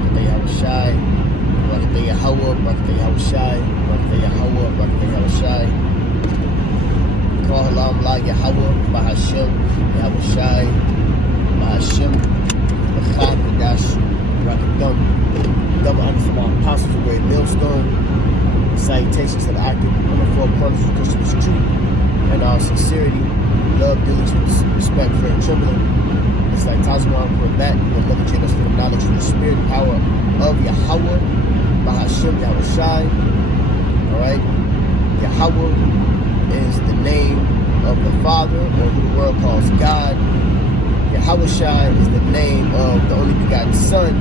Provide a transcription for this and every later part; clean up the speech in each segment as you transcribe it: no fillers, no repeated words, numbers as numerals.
Barakatah Yahushai, Barakatah Yahweh, Barakatah Yahushai, Barakatah Yahweh, Barakatah Yahushai. Call Halam La Yahweh, Bahashem, Yahushai, Bahashem, Bachad, Kadash, Rakadam. Double honors to my apostles, a great millstone. Salutations to the active on the four corners of Christian's truth and all sincerity, love, diligence, respect, fear, and trembling. It's like Tazman put back and levitate us for the knowledge of the spirit and power of Yahweh, Bahashem, Yahushai. Alright? Yahweh is the name of the Father, or who the world calls God. Yahushai is the name of the only begotten Son,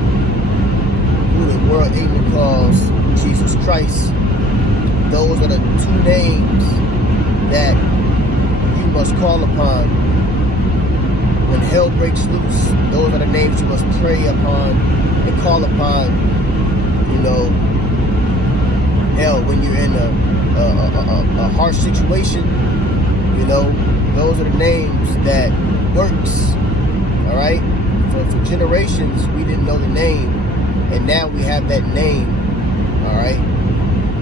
who the world ignorant calls Jesus Christ. Those are the two names that you must call upon when hell breaks loose. Those are the names you must pray upon and call upon. You know, hell, when you're in a harsh situation, you know, those are the names that works. All right, for generations we didn't know the name, and now we have that name. All right,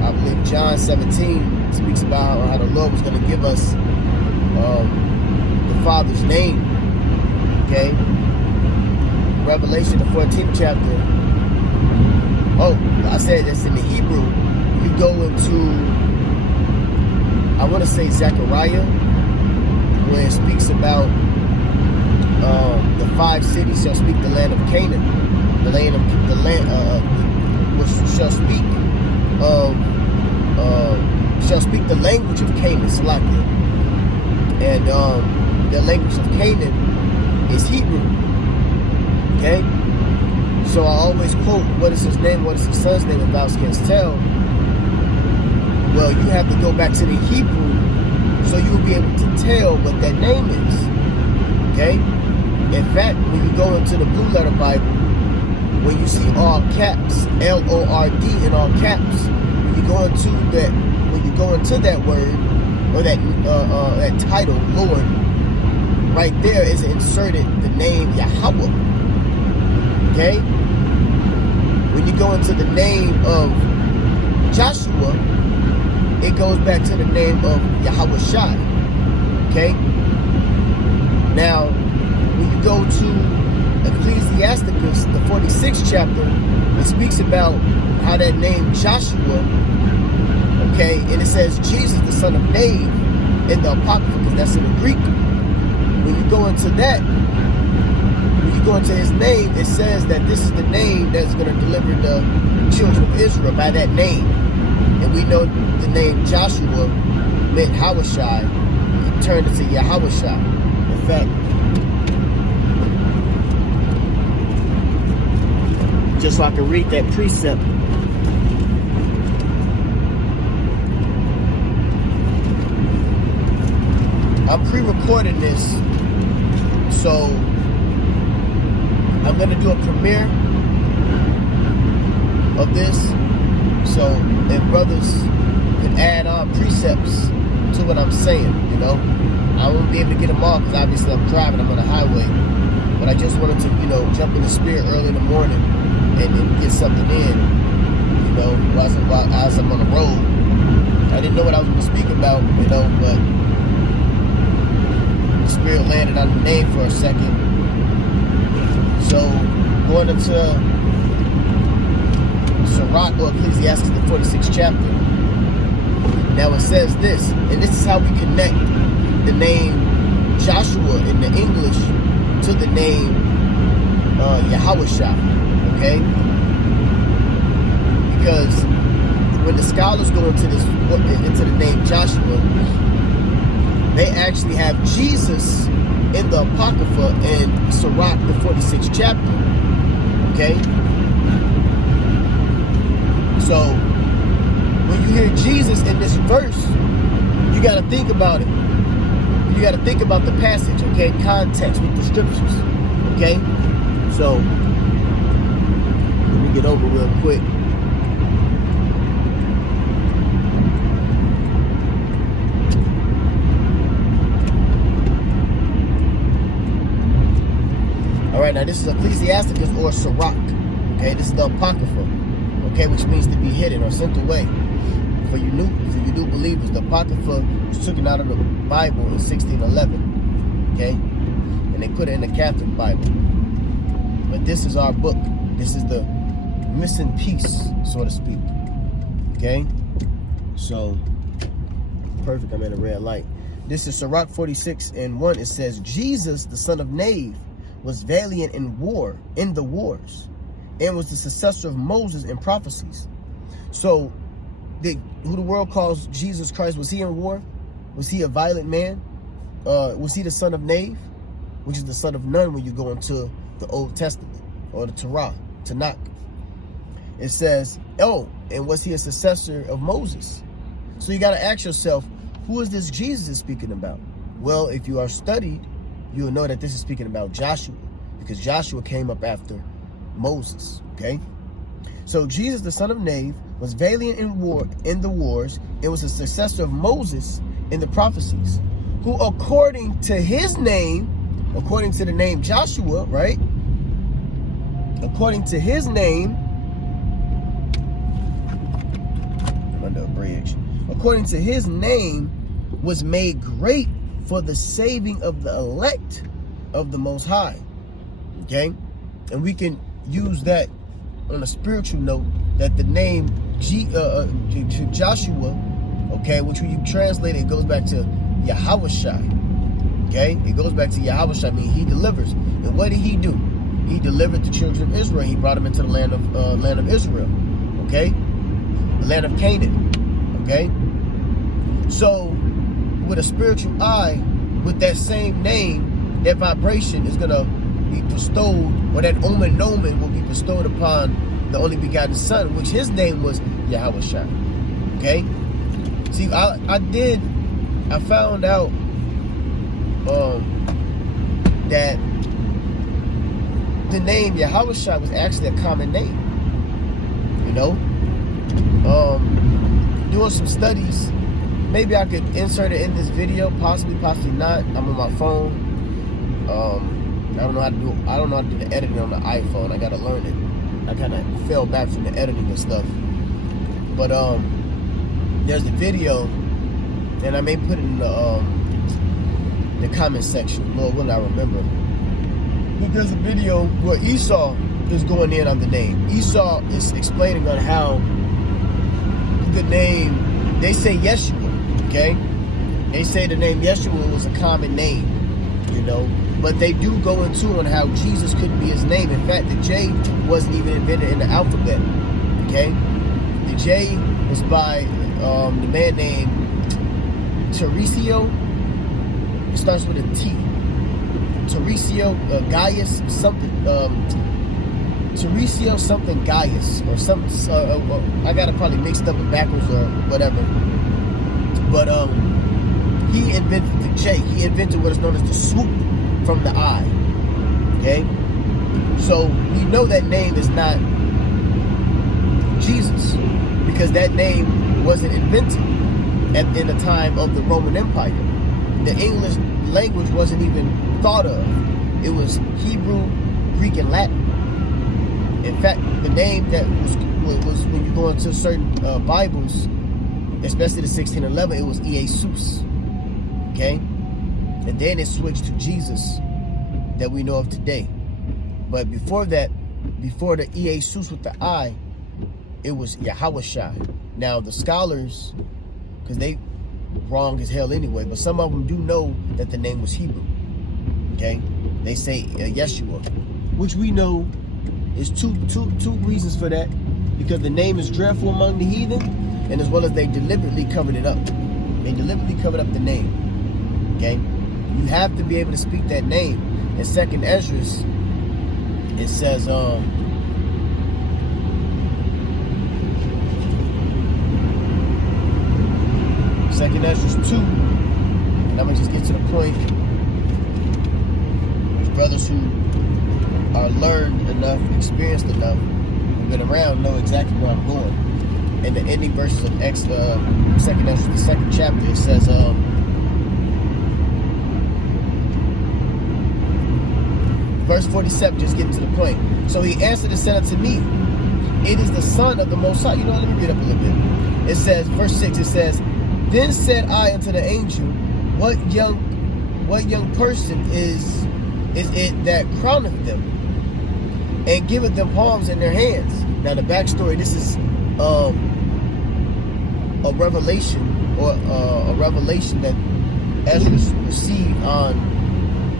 I believe John 17 speaks about how the Lord was going to give us the Father's name. Okay, Revelation, the 14th chapter. Oh, I said that's in the Hebrew. You go into, I want to say Zechariah, where it speaks about the 5 cities shall speak the land of Canaan, shall speak the language of Canaan, Salakia. And the language of Canaan is Hebrew. Okay? So I always quote, what is his name, what is his son's name, if thou canst tell. Well, you have to go back to the Hebrew so you'll be able to tell what that name is. Okay? In fact, when you go into the Blue Letter Bible, when you see all caps, L-O-R-D in all caps, when you go into that word, or that title, Lord, right there is inserted the name Yahweh. Okay? When you go into the name of Joshua, it goes back to the name of Yahushai. Okay? Now, when you go to Ecclesiasticus, the 46th chapter, it speaks about how that name Joshua, okay, and it says Jesus, the son of David, in the Apocrypha, because that's in the Greek. When you go into that, when you go into his name, it says that this is the name that's going to deliver the children of Israel by that name. And we know the name Joshua meant Yahushai. It turned into Yahushai. In fact, just so I can read that precept. I'm pre-recording this, so I'm going to do a premiere of this, so if brothers can add on precepts to what I'm saying, you know. I won't be able to get them all because obviously I'm driving, I'm on the highway, but I just wanted to, you know, jump in the spirit early in the morning and get something in, you know, as I'm on the road. I didn't know what I was going to speak about, you know, but the spirit landed on the name for a second. So, going into Sirach, or Ecclesiastes, the 46th chapter. Now it says this, and this is how we connect the name Joshua in the English to the name Yahushua. Okay? Because when the scholars go into this, into the name Joshua, they actually have Jesus in the Apocrypha in Sirach, the 46th chapter. Okay? So, when you hear Jesus in this verse, you got to think about it. You got to think about the passage, okay? Context with the scriptures, okay? So, let me get over real quick. All right, now this is Ecclesiasticus or Sirach, Okay, this is the Apocrypha. Okay, which means to be hidden or sent away. For you new believers, the Apocrypha was taken out of the Bible in 1611. Okay, and they put it in the Catholic Bible. But this is our book. This is the missing piece, so to speak. Okay, so perfect. I'm at a red light. This is Sirach 46:1. It says, Jesus, the son of Nave, was valiant in the wars, and was the successor of Moses in prophecies. So, who the world calls Jesus Christ, was he in war? Was he a violent man? Was he the son of Nave, which is the son of none when you go into the Old Testament or the Tanakh? It says, oh, and was he a successor of Moses? So you got to ask yourself, who is this Jesus is speaking about? Well, if you are studied, you will know that this is speaking about Joshua, because Joshua came up after Moses. Okay, so Jesus, the son of Nave, was valiant in the wars, and was a successor of Moses in the prophecies, who according to his name, according to the name Joshua, right? According to his name, under a bridge. According to his name, was made great for the saving of the elect of the Most High. Okay, and we can use that on a spiritual note, that the name Joshua, okay, which when you translate it goes back to Yahawashi. Okay, it goes back to Yahawashi. I mean, he delivers. And what did he do? He delivered the children of Israel. He brought them into the land of Israel. Okay, the land of Canaan. Okay, so with a spiritual eye, with that same name, that vibration is gonna be bestowed, or that omen nomen will be bestowed upon the only begotten Son, which his name was Yahawashi. Okay, see, I found out that the name Yahawashi was actually a common name. You know, doing some studies. Maybe I could insert it in this video, possibly not. I'm on my phone. I don't know how to do the editing on the iPhone. I gotta learn it. I kind of fell back from the editing and stuff. But there's a video, and I may put it in the comment section. Lord willing, I remember. But there's a video where Esau is going in on the name. Esau is explaining on how the name, they say Yeshua. Okay, they say the name Yeshua was a common name, you know, but they do go into on how Jesus couldn't be his name. In fact, the J wasn't even invented in the alphabet. Okay, the J was by the man named Teresio. It starts with a T. Teresio Gaius something. Teresio something Gaius or something. I got it probably mixed up and backwards or whatever. But he invented the J. He invented what is known as the swoop from the I. Okay? So we know that name is not Jesus, because that name wasn't invented in the time of the Roman Empire. The English language wasn't even thought of. It was Hebrew, Greek, and Latin. In fact, the name that was when you go into certain Bibles, especially the 1611, it was Jesus. Okay, and then it switched to Jesus that we know of today. But before that, before the Jesus with the I, it was Yahawashi. Now the scholars, because they wrong as hell anyway, but some of them do know that the name was Hebrew. Okay, they say Yeshua, which we know is two reasons for that, because the name is dreadful among the heathen, and as well as they deliberately covered it up. They deliberately covered up the name. Okay, you have to be able to speak that name. In 2nd Ezra, it says, 2nd Ezra 2, and I'm gonna just get to the point. There's brothers who are learned enough, experienced enough, who've been around, know exactly where I'm going. In the ending verses of 2nd Ezra, the 2nd chapter, it says, Verse 47, just getting to the point. So he answered and said unto me, it is the Son of the Most High. You know what? Let me read up a little bit. It says, verse 6, it says, then said I unto the angel, what young person is it that crowneth them, and giveth them palms in their hands? Now the backstory, this is a revelation, or a revelation that Ezra received on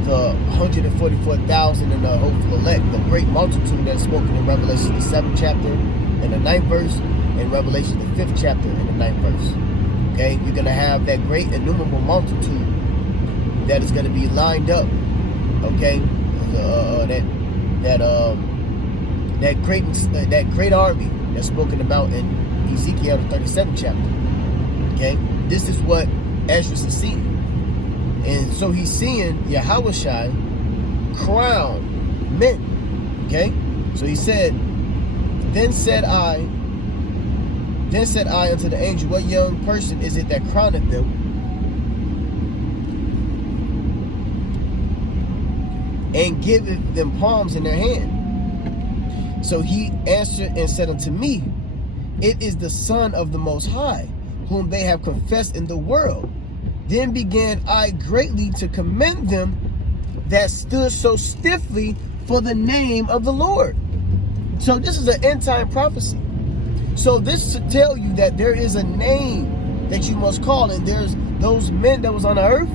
the 144,000 and the hopeful elect, the great multitude that's spoken in Revelation the 7th chapter and the 9th verse, and Revelation the 5th chapter and the 9th verse. Okay, you're gonna have that great innumerable multitude that is gonna be lined up. Okay, that great army that's spoken about in Ezekiel the 37th chapter. Okay, this is what Ezra is seeing. And so he's seeing Yahushua crown men. Okay? So he said, Then said I unto the angel, what young person is it that crowneth them, and giveth them palms in their hand? So he answered and said unto me, it is the Son of the Most High, whom they have confessed in the world. Then began I greatly to commend them that stood so stiffly for the name of the Lord. So this is an end time prophecy. So this to tell you that there is a name that you must call, and there's those men that was on the earth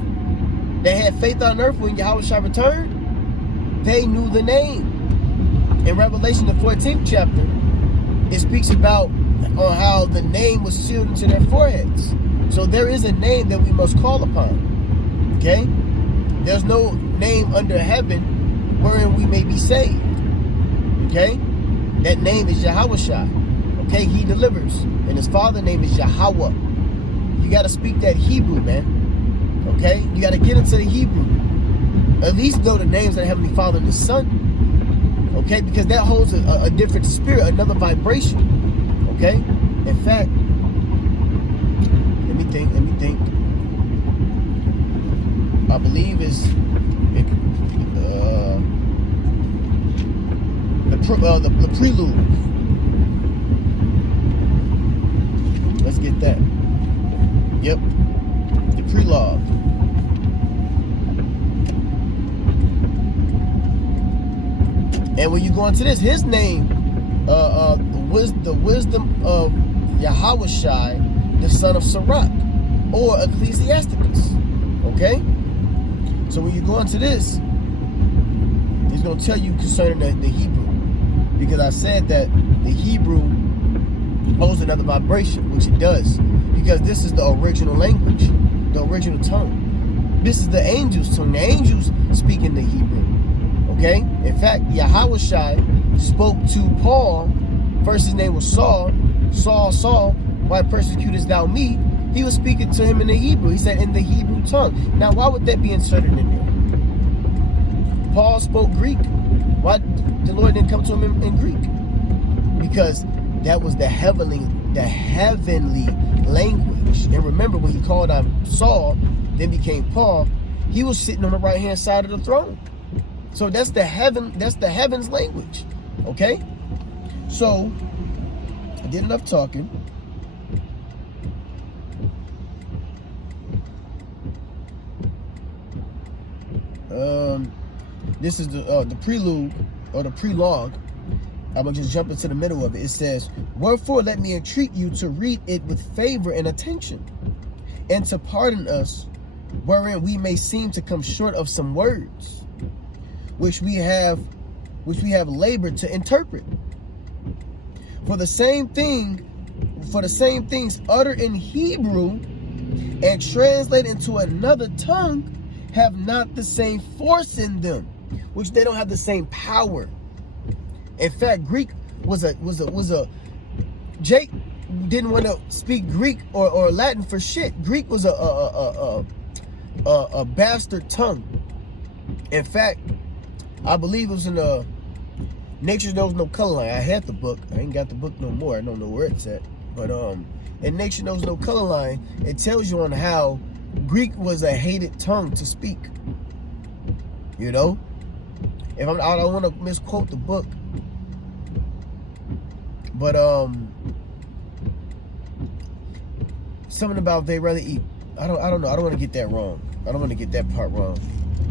that had faith on earth when Yahushua returned. They knew the name. In Revelation the 14th chapter, it speaks about on how the name was sealed into their foreheads. So there is a name that we must call upon. Okay? There's no name under heaven wherein we may be saved. Okay? That name is Yahushua. Okay? He delivers. And his father's name is Yahweh. You got to speak that Hebrew, man. Okay? You got to get into the Hebrew. At least know the names of the Heavenly Father and the Son. Okay? Because that holds a different spirit, another vibration. Okay? In fact, let me think. I believe it's the prelude. Let's get that. Yep. The prelogue. And when you go into this, his name, the wisdom of Yahushua, the son of Sirach, or Ecclesiasticus. Okay? So when you go into this, he's going to tell you concerning the Hebrew. Because I said that the Hebrew holds another vibration, which it does. Because this is the original language, the original tongue. This is the angel's tongue. The angels speak in the Hebrew. Okay? In fact, Yahushua spoke to Paul. First his name was Saul. Saul, Saul, why persecutest thou me? He was speaking to him in the Hebrew. He said in the Hebrew tongue. Now, why would that be inserted in there? Paul spoke Greek. Why the Lord didn't come to him in Greek? Because that was the heavenly language. And remember, when he called on Saul, then became Paul, he was sitting on the right hand side of the throne. So that's the heaven's language. Okay? So I did enough talking. This is the prelude or the prelogue. I'm gonna just jump into the middle of it. It says, wherefore let me entreat you to read it with favor and attention, and to pardon us wherein we may seem to come short of some words which we have labored to interpret. For the same things uttered in Hebrew and translated into another tongue have not the same force in them, which they don't have the same power. In fact, Greek was a Jake didn't want to speak Greek or Latin for shit. Greek was a bastard tongue. In fact, I believe it was in Nature Knows No Color Line. I had the book. I ain't got the book no more. I don't know where it's at. But in Nature Knows No Color Line, it tells you on how Greek was a hated tongue to speak. You know? If I don't want to misquote the book, but something about they rather eat. I don't know. I don't want to get that wrong. I don't want to get that part wrong.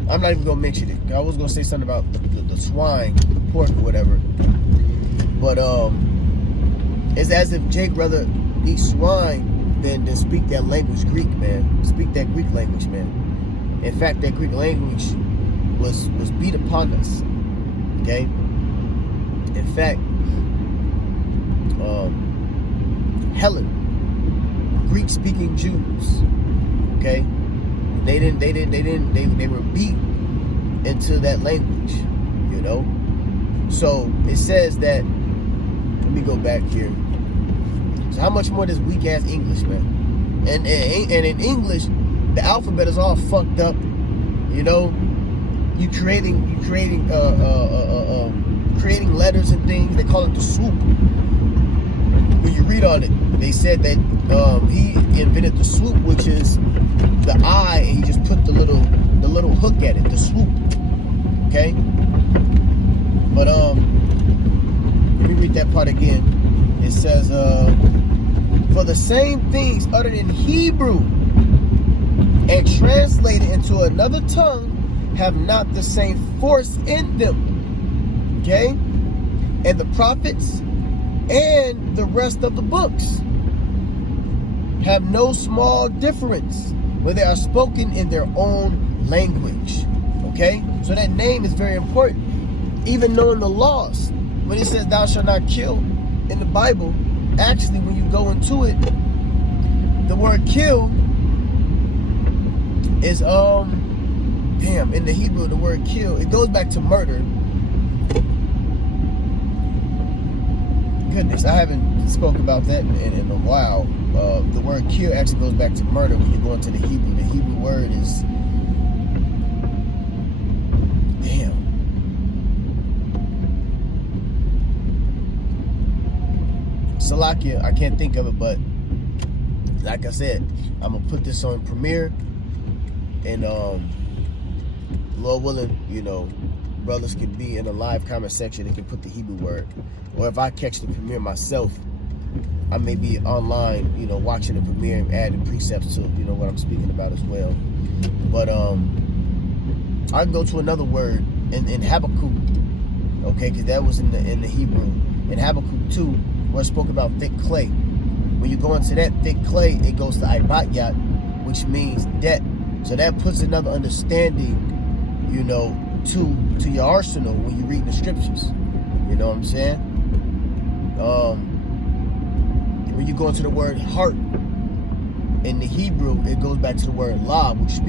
I'm not even gonna mention it. I was gonna say something about the swine, pork or whatever. But it's as if Jake rather eat swine than speak that language Greek, man. Speak that Greek language, man. In fact, that Greek language was beat upon us. Okay. In fact, Helen, Greek-speaking Jews. Okay. They were beat into that language, you know. So it says that. Let me go back here. So how much more does weak ass English, man? And in English, the alphabet is all fucked up. You know, you creating letters and things. They call it the swoop. When you read on it, they said that he invented the swoop, which is the I, and he just put the little hook at it, the swoop. Okay. But let me read that part again. It says, for the same things uttered in Hebrew and translated into another tongue have not the same force in them. Okay? And the prophets and the rest of the books have no small difference when they are spoken in their own language. Okay? So that name is very important. Even knowing the laws. When it says thou shalt not kill in the Bible, actually when you go into it, the word kill is in the Hebrew, the word kill, it goes back to murder. Goodness, I haven't spoken about that in a while. The word kill actually goes back to murder when you go into the Hebrew. The Hebrew word is Salakia, I can't think of it, but like I said, I'm gonna put this on Premiere, and Lord willing, you know, brothers can be in the live comment section and can put the Hebrew word, or if I catch the Premiere myself, I may be online, you know, watching the Premiere and adding precepts to, you know, what I'm speaking about as well. But I can go to another word in Habakkuk, okay, because that was in the Hebrew. In Habakkuk 2, where it spoke about thick clay. When you go into that thick clay, it goes to Ibatyat, which means debt. So that puts another understanding, you know, to your arsenal when you read the scriptures. You know what I'm saying? When you go into the word heart in the Hebrew, it goes back to the word lab, which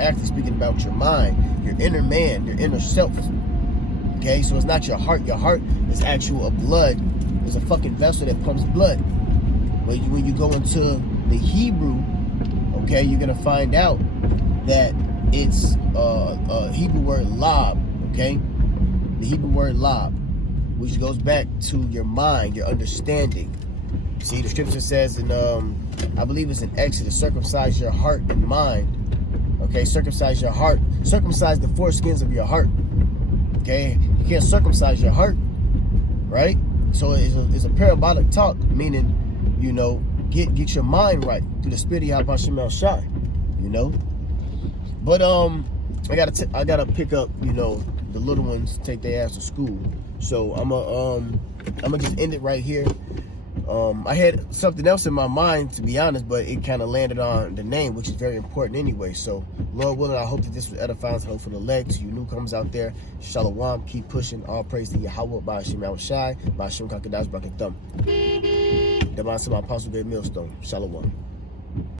actually speaking about your mind, your inner man, your inner self. Okay, so it's not your heart. Your heart is actual blood. It's a fucking vessel that pumps blood. But when you go into the Hebrew, okay, you're gonna find out that it's a Hebrew word lab. Okay, the Hebrew word lab, which goes back to your mind, your understanding. See, the scripture says in I believe it's in Exodus, circumcise your heart and mind. Okay, circumcise your heart, circumcise the foreskins of your heart. Okay, you can't circumcise your heart, right? So it's a parabolic talk, meaning, you know, get your mind right through the spirit of Yahweh Shem El Shai, you know. But I gotta pick up, you know, the little ones, take their ass to school. So I'm gonna just end it right here. I had something else in my mind, to be honest, but it kind of landed on the name, which is very important anyway. So, Lord willing, I hope that this was edifying. Hope for the legs, you newcomers out there. Shalom, keep pushing. All praise to Yahweh, by Hashem Yahushai, by Hashem Kakadash Brakathum. The man, my apostle, great millstone. Shalom.